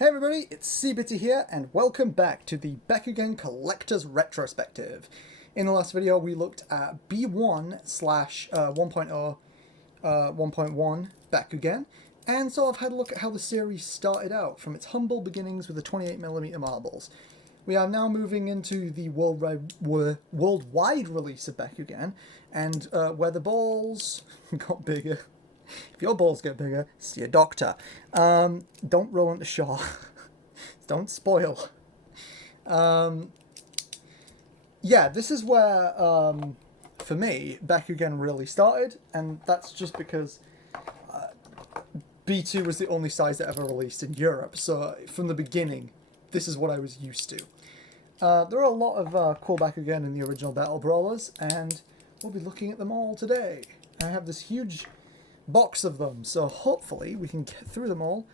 Hey everybody, it's seabit here, and welcome back to the Bakugan Collector's Retrospective. In the last video, we looked at B1 slash 1.0, 1.1 Bakugan, and sort of had a look at how the series started out, from its humble beginnings with the 28mm marbles. We are now moving into the worldwide release of Bakugan, and where the balls got bigger. If your balls get bigger, see a doctor. Don't roll into Shaw. Don't spoil. Yeah, this is where, for me, Bakugan really started, and that's just because B2 was the only size that ever released in Europe, so from the beginning, this is what I was used to. There are a lot of cool Bakugan in the original Battle Brawlers, and we'll be looking at them all today. I have this huge box of them, so hopefully we can get through them all.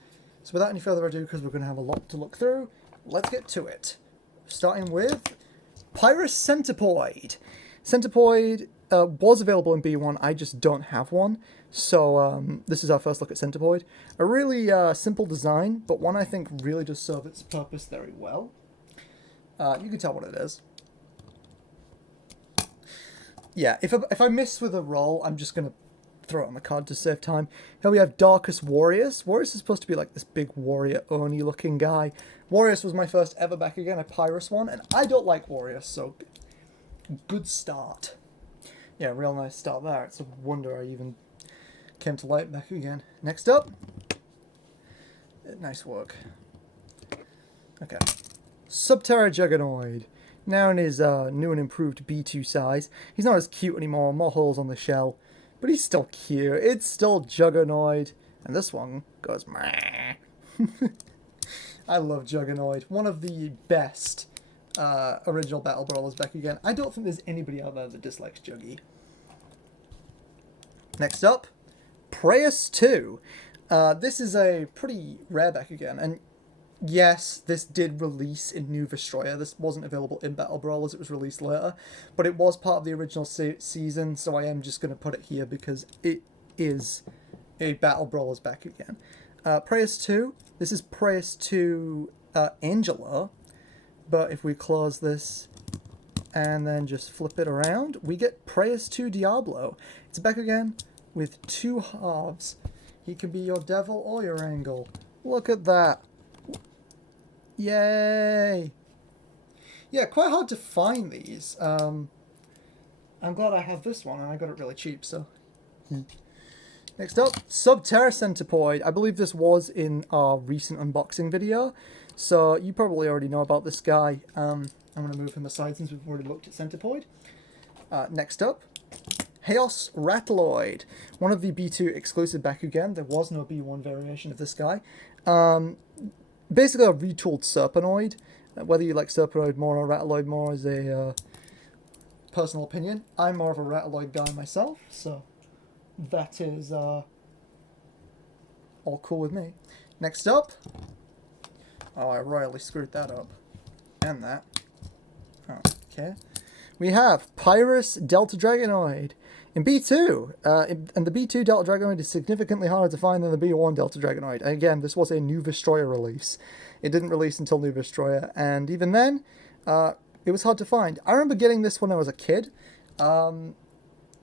So without any further ado, because we're going to have a lot to look through, let's get to it. Starting with Pyrus Centipoid. Centipoid was available in B1, I just don't have one. So this is our first look at Centipoid. A really simple design, but one I think really does serve its purpose very well. You can tell what it is. Yeah, if I miss with a roll, I'm just going to throw it on the card to save time. Here we have Darkus Warriors. Warriors is supposed to be like this big warrior Oni looking guy. Warriors was my first ever Bakugan, a Pyrus one, and I don't like Warriors, so good start. Yeah, real nice start there. It's a wonder I even came to like Bakugan. Next up, nice work. Okay, Subterra Juggernoid. Now in his new and improved B2 size. He's not as cute anymore, more holes on the shell. But he's still cute. It's still Juggernoid. And this one goes meh. I love Juggernoid. One of the best original Battle Brawlers Bakugan. I don't think there's anybody out there that dislikes Juggy. Next up, Preus 2. This is a pretty rare Bakugan. And yes, this did release in New Vestroya. This wasn't available in Battle Brawlers, it was released later. But it was part of the original season, so I am just going to put it here because it is a Battle Brawlers Bakugan. Preus 2, this is Preus 2 Angela. But if we close this and then just flip it around, we get Preus 2 Diablo. It's a Bakugan with two halves. He can be your devil or your angel. Look at that. Yay! Yeah, quite hard to find these. I'm glad I have this one, and I got it really cheap, so... Next up, Subterra Centipoid. I believe this was in our recent unboxing video, so you probably already know about this guy. I'm going to move him aside since we've already looked at Centipoid. Next up, Chaos Rattloid. One of the B2 exclusive Bakugan. There was no B1 variation of this guy. Basically a retooled Serpenoid. Whether you like Serpenoid more or Rattloid more is a personal opinion. I'm more of a Rattloid guy myself, so that is all cool with me. Next up, oh, I royally screwed that up. And that. Okay. We have Pyrus Delta Dragonoid. In B2, and the B2 Delta Dragonoid is significantly harder to find than the B1 Delta Dragonoid. And again, this was a New Vestroya release. It didn't release until New Vestroya, and even then, it was hard to find. I remember getting this when I was a kid, and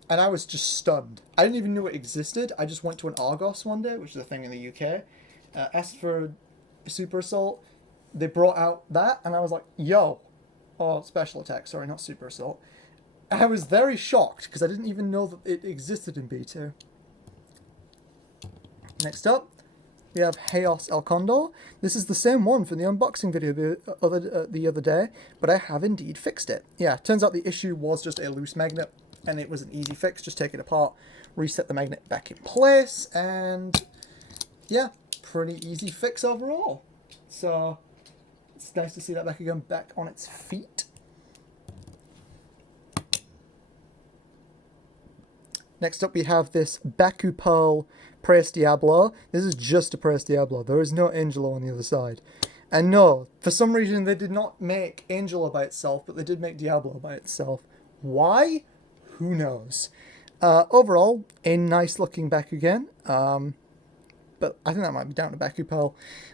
I was just stunned. I didn't even know it existed. I just went to an Argos one day, which is a thing in the UK, asked for Super Assault. They brought out that, and I was like, yo. Oh, Special Attack, sorry, not Super Assault. I was very shocked, because I didn't even know that it existed in B2. Next up, we have Chaos El Condor. This is the same one from the unboxing video the other day, but I have indeed fixed it. Yeah, turns out the issue was just a loose magnet, and it was an easy fix. Just take it apart, reset the magnet back in place, and yeah, pretty easy fix overall. So, it's nice to see that Bakugan back on its feet. Next up we have this Baku Pearl Preus Diablo. This is just a Preus Diablo. There is no Angelo on the other side. And no, for some reason they did not make Angelo by itself, but they did make Diablo by itself. Why? Who knows? Overall, a nice looking Bakugan. but I think that might be down to Bakugan.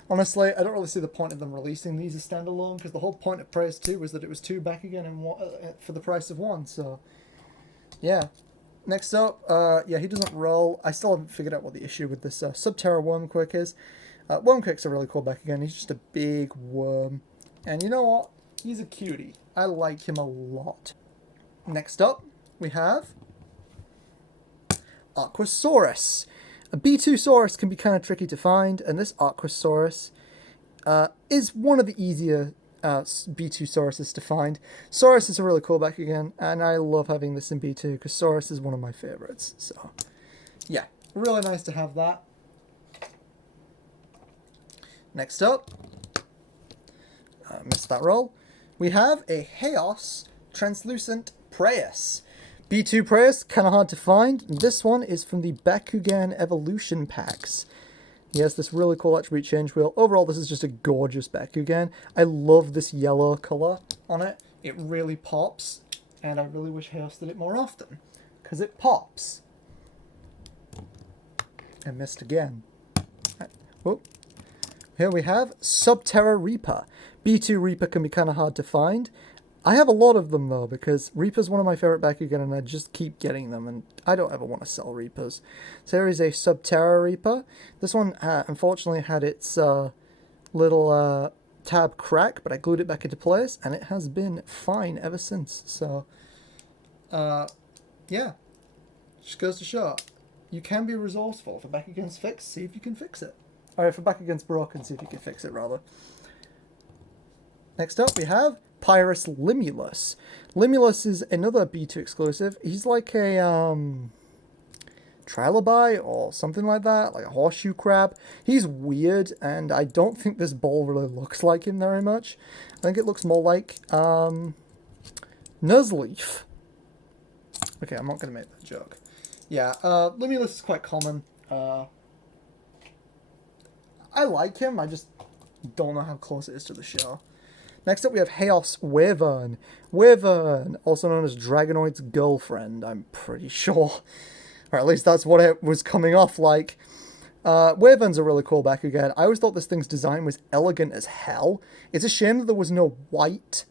Honestly, I don't really see the point of them releasing these as standalone, because the whole point of Preyas 2 was that it was 2 Bakugan and one, for the price of 1, so yeah. Next up, yeah, he doesn't roll. I still haven't figured out what the issue with this Subterra Wormquick is. Wormquick's a really cool Bakugan. He's just a big worm. And you know what? He's a cutie. I like him a lot. Next up, we have Aquasaurus. A B2 Saurus can be kind of tricky to find, and this Aquasaurus is one of the easier B2 Sauruses to find. Saurus is a really cool Bakugan, and I love having this in B2 because Saurus is one of my favorites. So, yeah, really nice to have that. Next up, missed that roll. We have a Chaos Translucent Preyas. B2 Preyas, kind of hard to find. This one is from the Bakugan Evolution Packs. He has this really cool attribute change wheel. Overall, this is just a gorgeous Bakugan. I love this yellow colour on it. It really pops, and I really wish Chaos did it more often, because it pops. I missed again. Right. Oh. Here we have Subterra Reaper. B2 Reaper can be kind of hard to find. I have a lot of them though, because Reaper's one of my favourite Bakugan and I just keep getting them, and I don't ever want to sell Reapers. So here is a Subterra Reaper. This one unfortunately had its little tab crack, but I glued it back into place and it has been fine ever since. So, yeah, just goes to show, you can be resourceful. If a Bakugan's fixed, see if you can fix it. Or if a Bakugan's broken, see if you can fix it, rather. Next up, we have Pyrus Limulus. Limulus is another B2 exclusive. He's like a Trilobite or something like that, like a horseshoe crab. He's weird, and I don't think this ball really looks like him very much. I think it looks more like Nuzleaf. Okay, I'm not going to make that joke. Yeah, Limulus is quite common. I like him, I just don't know how close it is to the show. Next up, we have Chaos Wyvern. Wyvern, also known as Dragonoid's girlfriend, I'm pretty sure. Or at least that's what it was coming off like. Wyvern's a really cool Bakugan. I always thought this thing's design was elegant as hell. It's a shame that there was no white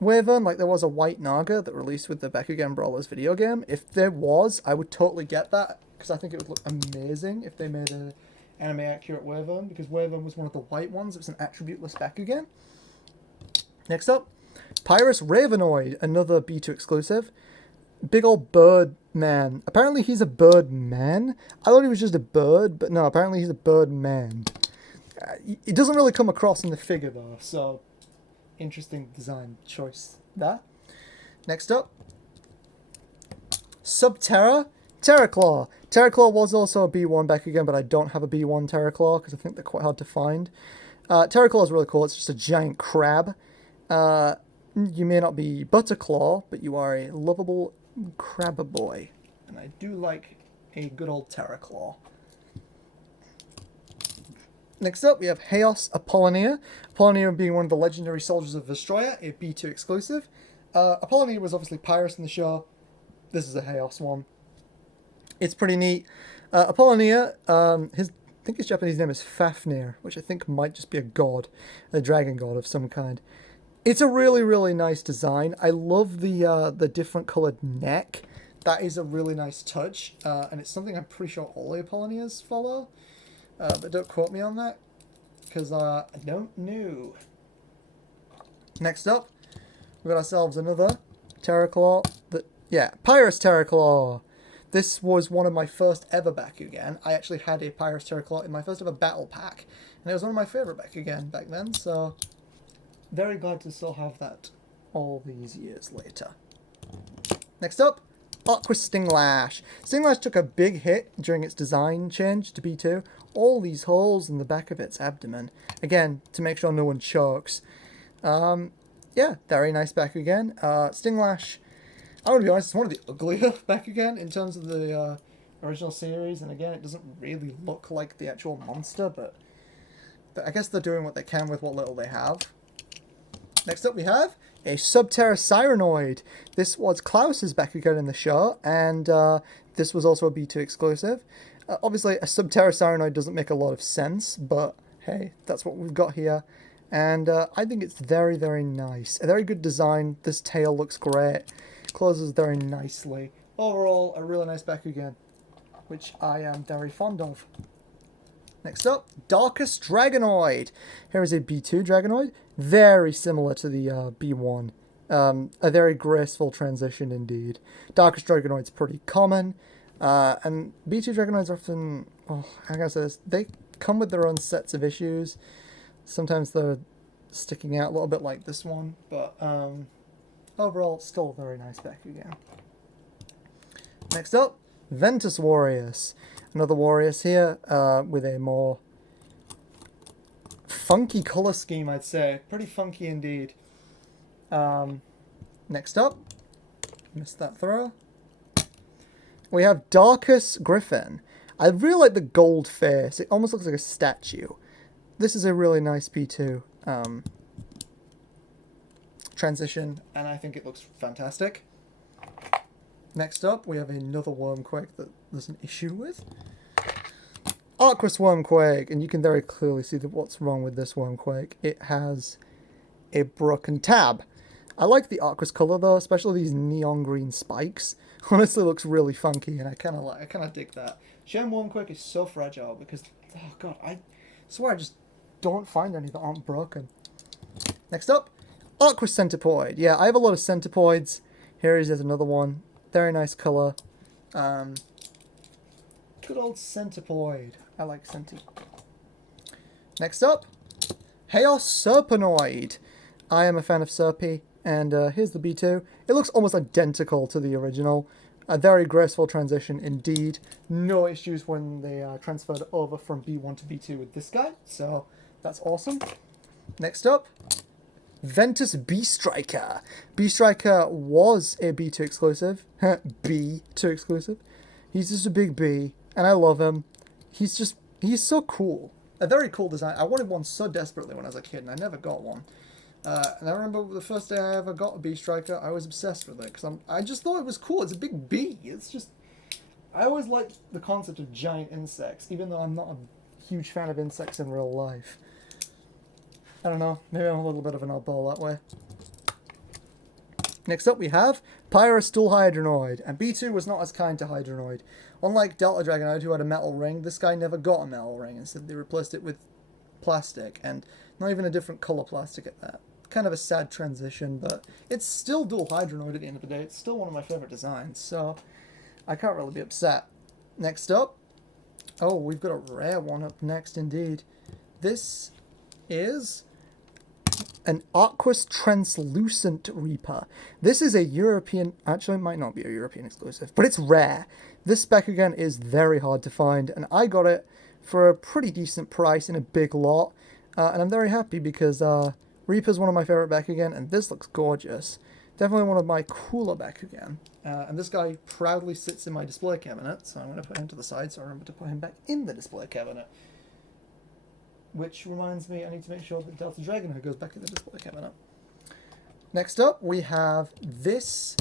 Wyvern, like there was a white Naga that released with the Bakugan Brawlers video game. If there was, I would totally get that, because I think it would look amazing if they made an anime-accurate Wyvern, because Wyvern was one of the white ones. It was an attribute-less Bakugan. Next up, Pyrus Ravenoid, another B2 exclusive. Big old bird man. Apparently he's a bird man. I thought he was just a bird, but no, apparently he's a bird man. It doesn't really come across in the figure, though, so interesting design choice there. Next up, Subterra Terraclaw. Terraclaw was also a B1 Bakugan, but I don't have a B1 Terraclaw because I think they're quite hard to find. Terraclaw is really cool. It's just a giant crab. You may not be Butterclaw, but you are a lovable crab boy. And I do like a good old Terraclaw. Next up, we have Chaos Apollonia. Apollonia being one of the legendary soldiers of Vestroya, a B2 exclusive. Apollonia was obviously Pyrus in the show. This is a Chaos one. It's pretty neat. Apollonia, I think his Japanese name is Fafnir, which I think might just be a god, a dragon god of some kind. It's a really, really nice design. I love the different coloured neck. That is a really nice touch, and it's something I'm pretty sure all the Apollonias follow. But don't quote me on that, because I don't know. Next up, we've got ourselves another Terraclaw. Pyrus Terraclaw. This was one of my first ever Bakugan. I actually had a Pyrus Terraclaw in my first ever battle pack, and it was one of my favourite Bakugan back then, so very glad to still have that all these years later. Next up, Aqua Stinglash. Stinglash took a big hit during its design change to B2. All these holes in the back of its abdomen. Again, to make sure no one chokes. Yeah, very nice Bakugan. Stinglash, I'm going to be honest, it's one of the uglier Bakugan in terms of the original series. And again, it doesn't really look like the actual monster, but I guess they're doing what they can with what little they have. Next up we have a Subterra Cyranoid. This was Klaus's Bakugan in the show, and this was also a B2 exclusive. Obviously, a Subterra Cyanide doesn't make a lot of sense, but hey, that's what we've got here. And I think it's very, very nice. A very good design. This tail looks great. Closes very nicely. Overall, a really nice Bakugan, which I am very fond of. Next up, Darkest Dragonoid. Here is a B2 Dragonoid. Very similar to the B1. A very graceful transition indeed. Darkest Dragonoid's pretty common. And B2 Dragonoids often, oh, how can I say this? They come with their own sets of issues. Sometimes they're sticking out a little bit like this one. But overall, still a very nice Bakugan. Next up, Ventus Warriors. Another Warriors here with a more funky colour scheme, I'd say. Pretty funky indeed. Next up, missed that throw. We have Darkus Griffin. I really like the gold face. It almost looks like a statue. This is a really nice P2 transition, and I think it looks fantastic. Next up, we have another Wormquake that there's an issue with. Arquus Wormquake, and you can very clearly see what's wrong with this Wormquake. It has a broken tab. I like the Arquus colour though, especially these neon green spikes. Honestly, looks really funky, and I kind of dig that. Gem Wormquake is so fragile because, oh god, I swear I just don't find any that aren't broken. Next up, Arquus Centipoid. Yeah, I have a lot of Centipoids. Here is another one. Very nice colour. Good old Centipoid. I like Centi. Next up, Chaos Serpenoid. I am a fan of Serpy, and here's the B2. It looks almost identical to the original. A very graceful transition indeed. No issues when they transferred over from B1 to B2 with this guy, so that's awesome. Next up, Ventus B-Striker. B-Striker was a B2 exclusive. B2 exclusive. He's just a big B, and I love him. He's so cool. A very cool design. I wanted one so desperately when I was a kid, and I never got one. And I remember the first day I ever got a B-Striker, I was obsessed with it, because I just thought it was cool. It's a big bee. It's just... I always liked the concept of giant insects, even though I'm not a huge fan of insects in real life. I don't know, maybe I'm a little bit of an oddball that way. Next up we have Pyrus Dual Hydronoid, and B2 was not as kind to Hydronoid. Unlike Delta Dragonoid, who had a metal ring, this guy never got a metal ring. Instead they replaced it with plastic, and not even a different colour plastic at that. Kind of a sad transition, but it's still Dual Hydronoid at the end of the day. It's still one of my favourite designs, so I can't really be upset. Next up, oh, we've got a rare one up next indeed. This is an Arquus Translucent Reaper. This is a European, actually it might not be a European exclusive, but it's rare. This Bakugan is very hard to find, and I got it for a pretty decent price in a big lot, and I'm very happy because Reaper's one of my favourite Bakugan, and this looks gorgeous. Definitely one of my cooler Bakugan. And this guy proudly sits in my display cabinet, so I'm going to put him to the side so I remember to put him back in the display cabinet. Which reminds me, I need to make sure that Delta Dragonoid goes back in the display cabinet. Next up, we have this.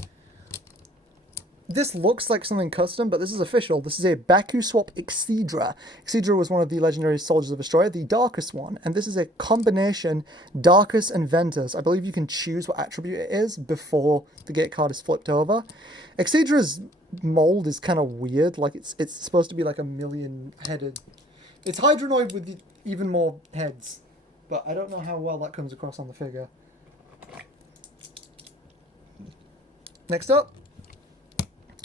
This looks like something custom, but this is official. This is a Baku Swap Exedra. Exedra was one of the legendary Soldiers of Destroyer, the darkest one, and this is a combination Darkus and Ventus. I believe you can choose what attribute it is before the gate card is flipped over. Exedra's mold is kind of weird, like it's supposed to be like a million-headed. It's Hydronoid with even more heads, but I don't know how well that comes across on the figure. Next up,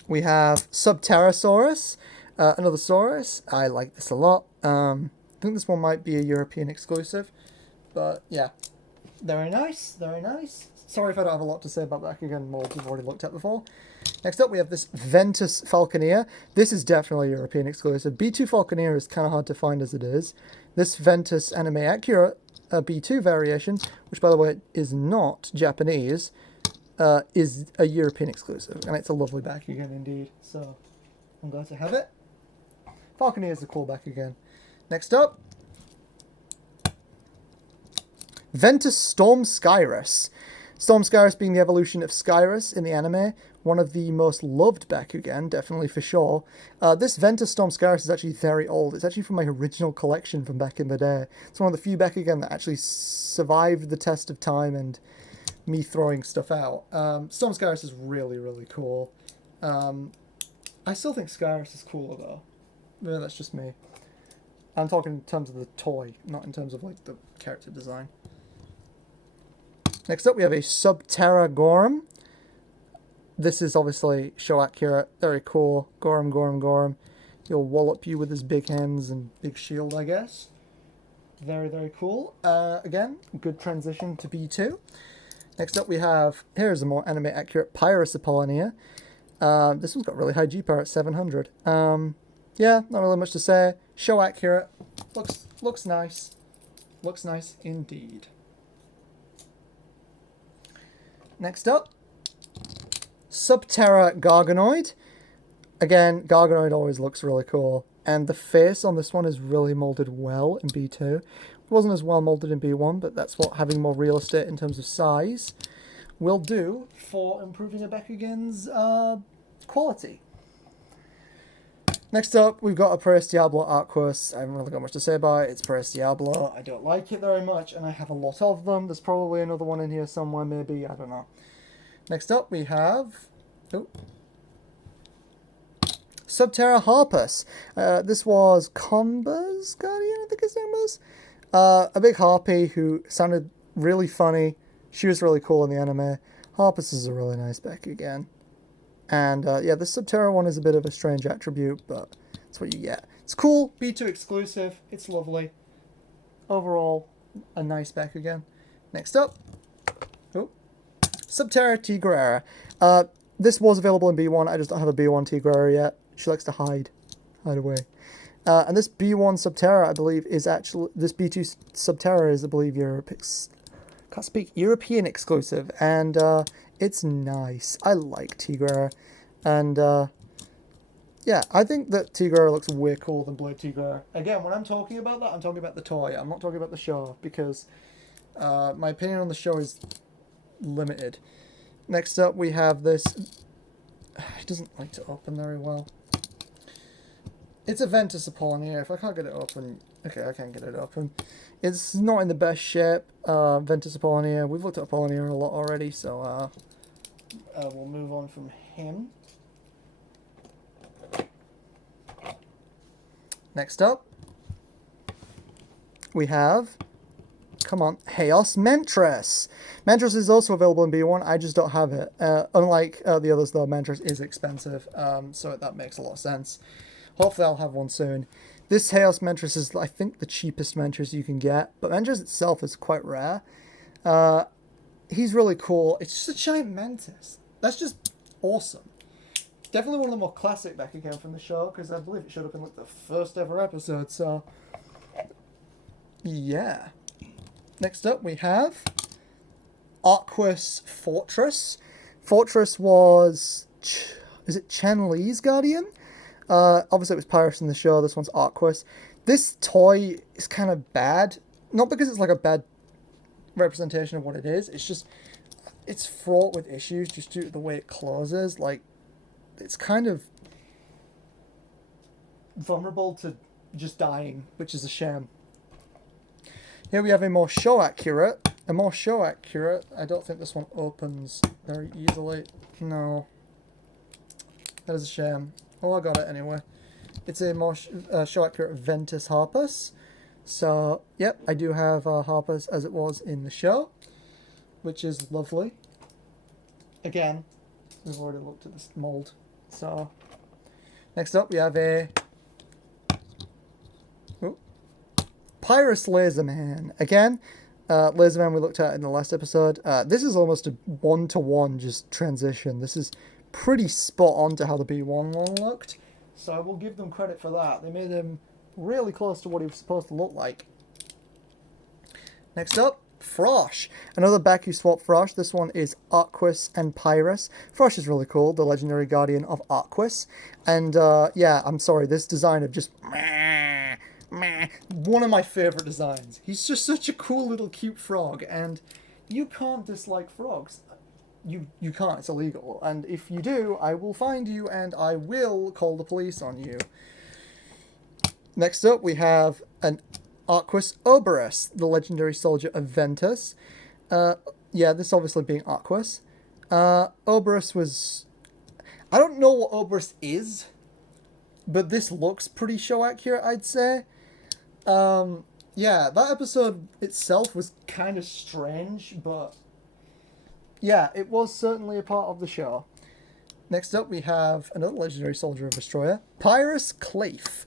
we have Subterrasaurus, another Saurus. I like this a lot. I think this one might be a European exclusive, but yeah, very nice, very nice. Sorry if I don't have a lot to say about Bakugan molds we've already looked at before. Next up, we have this Ventus Falconeer. This is definitely a European exclusive. B2 Falconeer is kind of hard to find as it is. This Ventus Anime Accurate B2 variation, which by the way is not Japanese, is a European exclusive, and it's a lovely Bakugan indeed, so I'm glad to have it. Falconeer is a cool Bakugan. Next up, Ventus Storm Skyrus. Storm Skyrus being the evolution of Skyrus in the anime, one of the most loved Bakugan, definitely for sure. This Ventus Storm Skyrus is actually very old. It's actually from my original collection from back in the day. It's one of the few Bakugan that actually survived the test of time and me throwing stuff out. Storm Skyrus is really, really cool. I still think Skyrus is cooler though. Maybe that's just me. I'm talking in terms of the toy, not in terms of like the character design. Next up we have a Subterra Gorum. This is obviously show accurate, very cool. Gorum, Gorum, Gorum. He'll wallop you with his big hands and big shield, I guess. Very, very cool. Again, good transition to B2. Next up we have, here's a more anime accurate Pyrus Apollonia. This one's got really high G-power at 700. Yeah, not really much to say. Show accurate. Looks nice. Looks nice indeed. Next up, Subterra Garganoid. Again, Garganoid always looks really cool. And the face on this one is really molded well in B2. It wasn't as well molded in B1, but that's what having more real estate in terms of size will do for improving a Bakugan's quality. Next up, we've got a Press Diablo Arquus. I haven't really got much to say about it. It's Press Diablo. I don't like it very much, and I have a lot of them. There's probably another one in here somewhere, maybe. I don't know. Next up, we have Subterra Harpus. This was Comba's Guardian, I think his name was. A big harpy who sounded really funny. She was really cool in the anime. Harpus is a really nice Bakugan. And yeah, the Subterra one is a bit of a strange attribute, but that's what you get. It's cool, B2 exclusive, it's lovely. Overall, a nice Bakugan. Next up, Subterra Tigrera. This was available in B1, I just don't have a B1 Tigrera yet. She likes to hide away. And this B1 Subterra, I believe, is actually, this B2 Subterra is, I believe, European exclusive, and it's nice. I like Tigrera, and yeah, I think that Tigrera looks way cooler than Blade Tigrera. Again, when I'm talking about that, I'm talking about the toy. I'm not talking about the show, because my opinion on the show is limited. Next up, we have this. It doesn't like to open very well. It's a Ventus Apollonia. If I can't get it open, okay, I can't get it open. It's not in the best shape. Ventus Apollonia. We've looked at Apollonia a lot already, so we'll move on from him. Next up, we have, come on, Chaos Mantras. Mantras is also available in B1. I just don't have it. Unlike the others, though, Mantras is expensive, so that makes a lot of sense. Hopefully I'll have one soon. This Chaos Mantras is, I think, the cheapest Mantras you can get, but Mantras itself is quite rare. He's really cool. It's just a giant mantis. That's just awesome. Definitely one of the more classic Bakugan from the show, because I believe it showed up in like the first ever episode, so yeah. Next up we have Arquus Fortress. Fortress was, is it Chen Li's Guardian? Obviously it was Pyrus in the show, this one's Arquus. This toy is kind of bad, not because it's like a bad representation of what it is, it's just, it's fraught with issues just due to the way it closes. Like, it's kind of vulnerable to just dying, which is a shame. Here we have a more show accurate. I don't think this one opens very easily. No. That is a shame. Well, I got it anyway. It's a more show accurate Ventus Harpus. So, yep, I do have Harpus as it was in the show, which is lovely. Again, we've already looked at this mold. So, next up we have a Pyrus Laserman. Again, Laserman we looked at in the last episode. This is almost a one-to-one just transition. This is pretty spot on to how the B1 one looked. So I will give them credit for that. They made him really close to what he was supposed to look like. Next up, Frosh. Another Baku swap Frosh. This one is Arquus and Pyrus. Frosh is really cool, the legendary guardian of Arquus. And yeah, I'm sorry, this design of just one of my favorite designs. He's just such a cool little cute frog, and you can't dislike frogs. You can't. It's illegal. And if you do, I will find you and I will call the police on you. Next up, we have an Arquus Oberus, the legendary soldier of Ventus. Yeah, this obviously being Arquus. Oberus was... I don't know what Oberus is, but this looks pretty show accurate, I'd say. Yeah, that episode itself was kind of strange, but yeah, it was certainly a part of the show. Next up, we have another legendary soldier of Astroya, Pyrrhus Claif.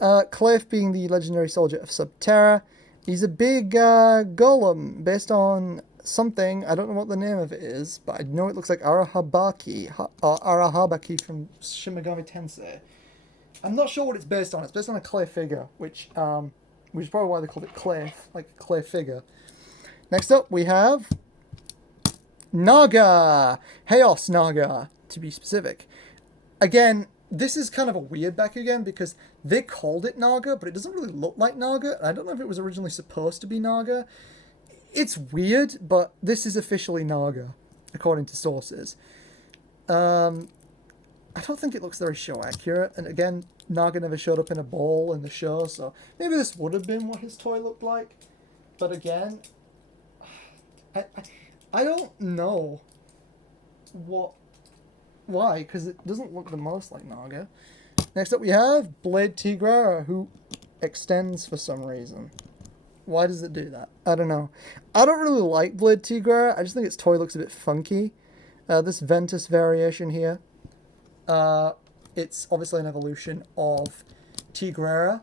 Claif being the legendary soldier of Subterra. He's a big golem based on something. I don't know what the name of it is, but I know it looks like Arahabaki from Shin Megami Tensei. I'm not sure what it's based on. It's based on a clay figure, which is probably why they called it Claif, like a clay figure. Next up, we have Naga! Chaos Naga, to be specific. Again, this is kind of a weird Bakugan because they called it Naga, but it doesn't really look like Naga. I don't know if it was originally supposed to be Naga. It's weird, but this is officially Naga, according to sources. I don't think it looks very show accurate, and again, Naga never showed up in a ball in the show, so maybe this would have been what his toy looked like. But again, I don't know why, because it doesn't look the most like Naga. Next up we have Blade Tigrera, who extends for some reason. Why does it do that? I don't know. I don't really like Blade Tigrera. I just think its toy looks a bit funky. This Ventus variation here. It's obviously an evolution of Tigrera.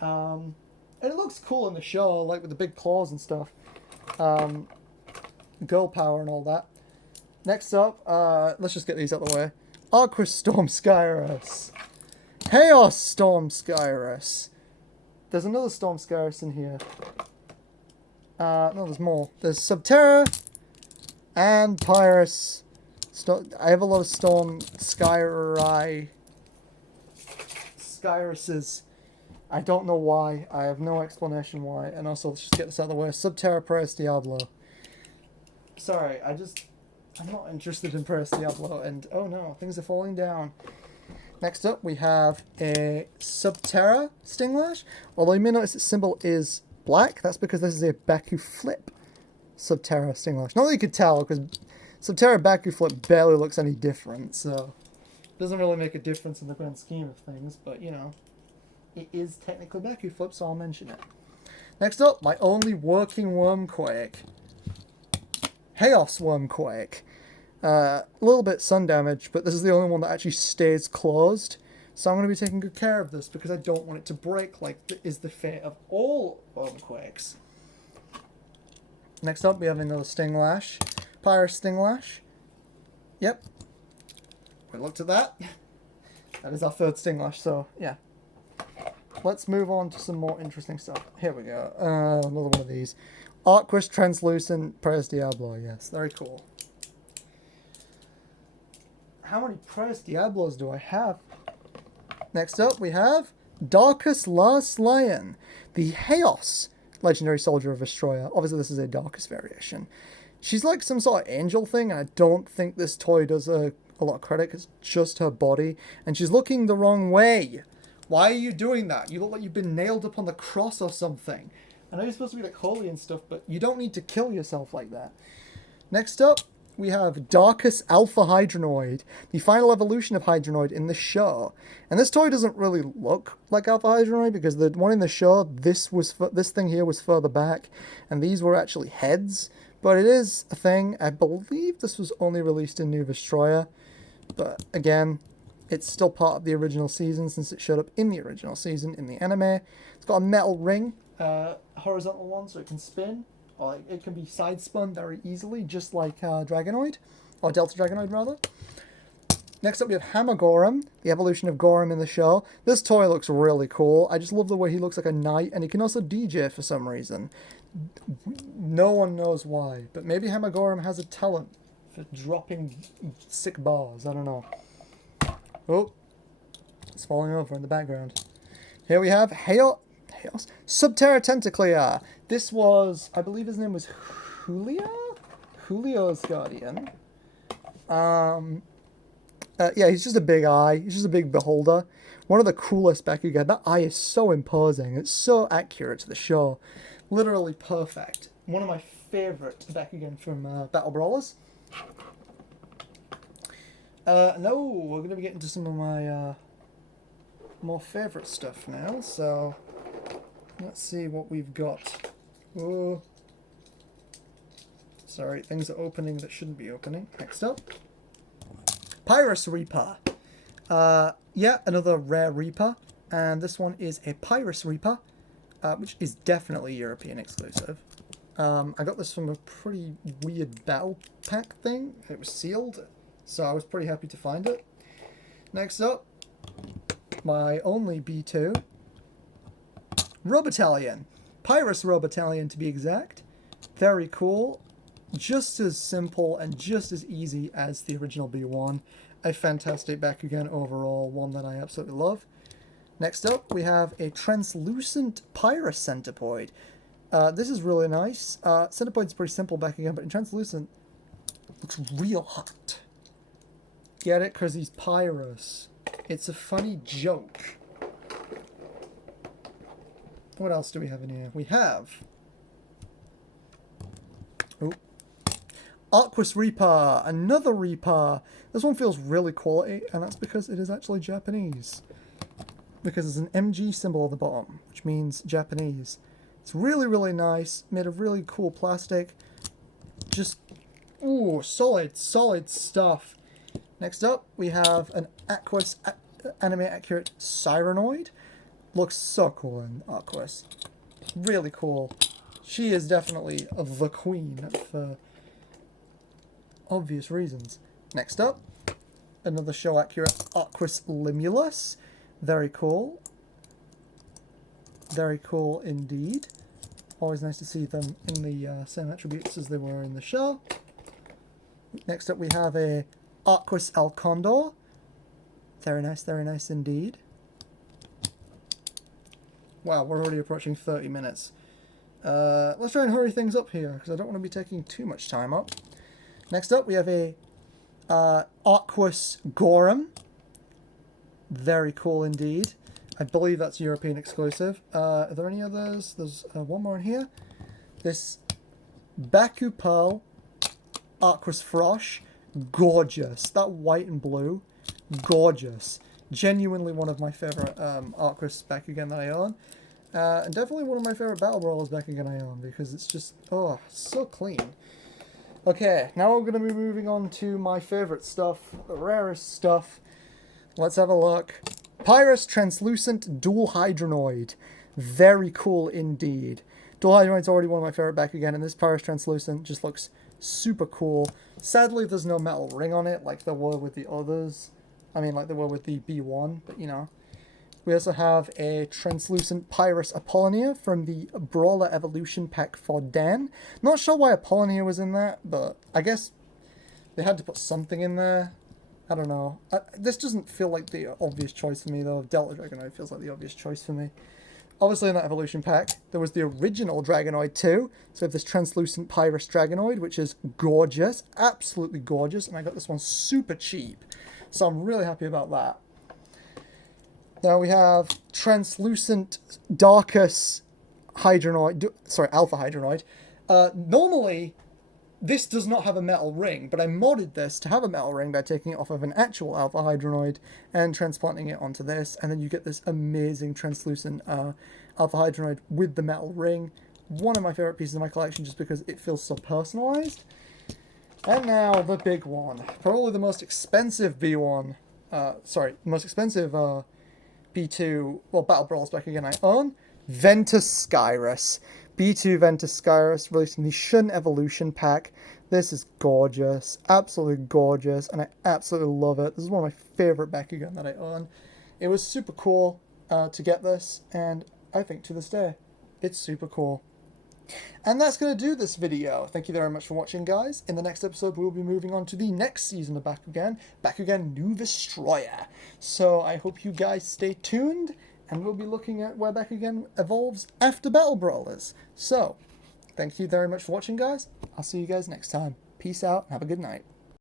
And it looks cool in the show, like with the big claws and stuff. Girl power and all that. Next up, let's just get these out of the way. Arquus Storm Skyrus. Chaos Storm Skyrus. There's another Storm Skyrus in here. No, there's more. There's Subterra and Pyrrhus. I have a lot of Storm Skyruses. I don't know why. I have no explanation why. And also, let's just get this out of the way. Subterra Pyrrhus Diablo. Sorry, I'm not interested in Pyrrhus Diablo. And, oh no, things are falling down. Next up, we have a Subterra Stinglash. Although you may notice its symbol is black. That's because this is a Baku Flip Subterra Stinglash. Not that you could tell, because Subterra Baku Flip barely looks any different, so it doesn't really make a difference in the grand scheme of things, but, you know, it is technically Baku Flip, so I'll mention it. Next up, my only working Wormquake. Chaos Wormquake. A little bit sun damage, but this is the only one that actually stays closed. So I'm going to be taking good care of this because I don't want it to break like is the fate of all Wormquakes. Next up, we have another Stinglash. Pyrrhus Stinglash. Yep. We looked at that. That is our third Stinglash, so yeah. Let's move on to some more interesting stuff. Here we go. Another one of these. Arquus Translucent Pyrrhus Diablo. Yes, very cool. How many Pyrrhus Diablos do I have? Next up, we have Darkus Last Lion, the Chaos legendary soldier of Astroya. Obviously, this is a Darkus variation. She's like some sort of angel thing, and I don't think this toy does a lot of credit, because it's just her body, and she's looking the wrong way. Why are you doing that? You look like you've been nailed up on the cross or something. I know you're supposed to be like holy and stuff, but you don't need to kill yourself like that. Next up, we have Darkus Alpha Hydronoid, the final evolution of Hydronoid in the show. And this toy doesn't really look like Alpha Hydronoid, because the one in the show, this thing here was further back, and these were actually heads. But it is a thing. I believe this was only released in New Vestroya. But again, it's still part of the original season since it showed up in the original season in the anime. It's got a metal ring, horizontal one, so it can spin. Or it can be side spun very easily, just like Dragonoid, or Delta Dragonoid rather. Next up we have Hamagorum, the evolution of Gorum in the show. This toy looks really cool. I just love the way he looks like a knight, and he can also DJ for some reason. No one knows why, but maybe Hamagorum has a talent for dropping sick bars. I don't know. Oh, it's falling over in the background. Here we have Chaos Subterra Tentaclia. This was, I believe his name was Julia? Coolio's Guardian. Yeah, he's just a big eye. He's just a big beholder. One of the coolest Bakugan. That eye is so imposing. It's so accurate to the show. Literally perfect. One of my favorite Bakugan from Battle Brawlers. No, we're going to be getting to some of my more favorite stuff now. So, let's see what we've got. Oh. Sorry, things are opening that shouldn't be opening. Next up. Pyrus Reaper. Yeah, another rare Reaper. And this one is a Pyrus Reaper, which is definitely European exclusive. I got this from a pretty weird battle pack thing. It was sealed, so I was pretty happy to find it. Next up, my only B2. Robattalion. Pyrus Robattalion to be exact. Very cool. Just as simple and just as easy as the original B1. A fantastic Bakugan overall, one that I absolutely love. Next up, we have a translucent Pyrus Centipoid. This is really nice. Centipoid's pretty simple Bakugan, but in translucent, looks real hot. Get it? Because he's Pyrus. It's a funny joke. What else do we have in here? We have... Oh. Aquas Reaper, another Reaper. This one feels really quality, and that's because it is actually Japanese. Because there's an MG symbol at the bottom, which means Japanese. It's really, really nice, made of really cool plastic. Just, ooh, solid stuff. Next up, we have an Aquas anime accurate Cyranoid. Looks so cool in Aquas. Really cool. She is definitely the queen for obvious reasons. Next up, another show accurate Aquas Limulus. Very cool. Very cool indeed. Always nice to see them in the same attributes as they were in the show. Next up we have a Aquas El Condor. Very nice indeed. Wow, we're already approaching 30 minutes. Let's try and hurry things up here, because I don't want to be taking too much time up. Next up, we have a Aquas Gorham. Very cool indeed. I believe that's European exclusive. Are there any others? There's one more in here. This Baku Pearl Aquas Frosh. Gorgeous. That white and blue. Gorgeous. Genuinely one of my favourite Aquas Bakugan that I own. And definitely one of my favourite Battle Brawlers Bakugan I own, because it's just, oh, so clean. Okay, now I'm going to be moving on to my favourite stuff, the rarest stuff. Let's have a look. Pyrus Translucent Dual Hydronoid. Very cool indeed. Dual Hydronoid's already one of my favourite Bakugan, and this Pyrus Translucent just looks super cool. Sadly, there's no metal ring on it like there were with the others. I mean, like there were with the B1, but you know. We also have a translucent Pyrus Apollonia from the Brawler Evolution pack for Dan. Not sure why Apollonia was in that, but I guess they had to put something in there. I don't know. This doesn't feel like the obvious choice for me, though. Delta Dragonoid feels like the obvious choice for me. Obviously, in that Evolution pack, there was the original Dragonoid too. So we have this translucent Pyrus Dragonoid, which is gorgeous. Absolutely gorgeous. And I got this one super cheap. So I'm really happy about that. Now we have translucent Darkus Hydronoid, Alpha Hydronoid. Normally, this does not have a metal ring, but I modded this to have a metal ring by taking it off of an actual Alpha Hydronoid and transplanting it onto this, and then you get this amazing translucent Alpha Hydronoid with the metal ring. One of my favourite pieces of my collection just because it feels so personalised. And now the big one. Probably the most expensive B1. Most expensive B2, well, Battle Brawlers back again I own. Ventus Skyrus. B2 Ventus Skyrus, released in the Shun Evolution pack. This is gorgeous. Absolutely gorgeous, and I absolutely love it. This is one of my favourite Bakugan that I own. It was super cool to get this, and I think to this day, it's super cool. And that's going to do this video. Thank you very much for watching, guys. In the next episode, we'll be moving on to the next season of Bakugan, Bakugan New Destroyer. So I hope you guys stay tuned, and we'll be looking at where Bakugan evolves after Battle Brawlers. So, thank you very much for watching, guys. I'll see you guys next time. Peace out. Have a good night.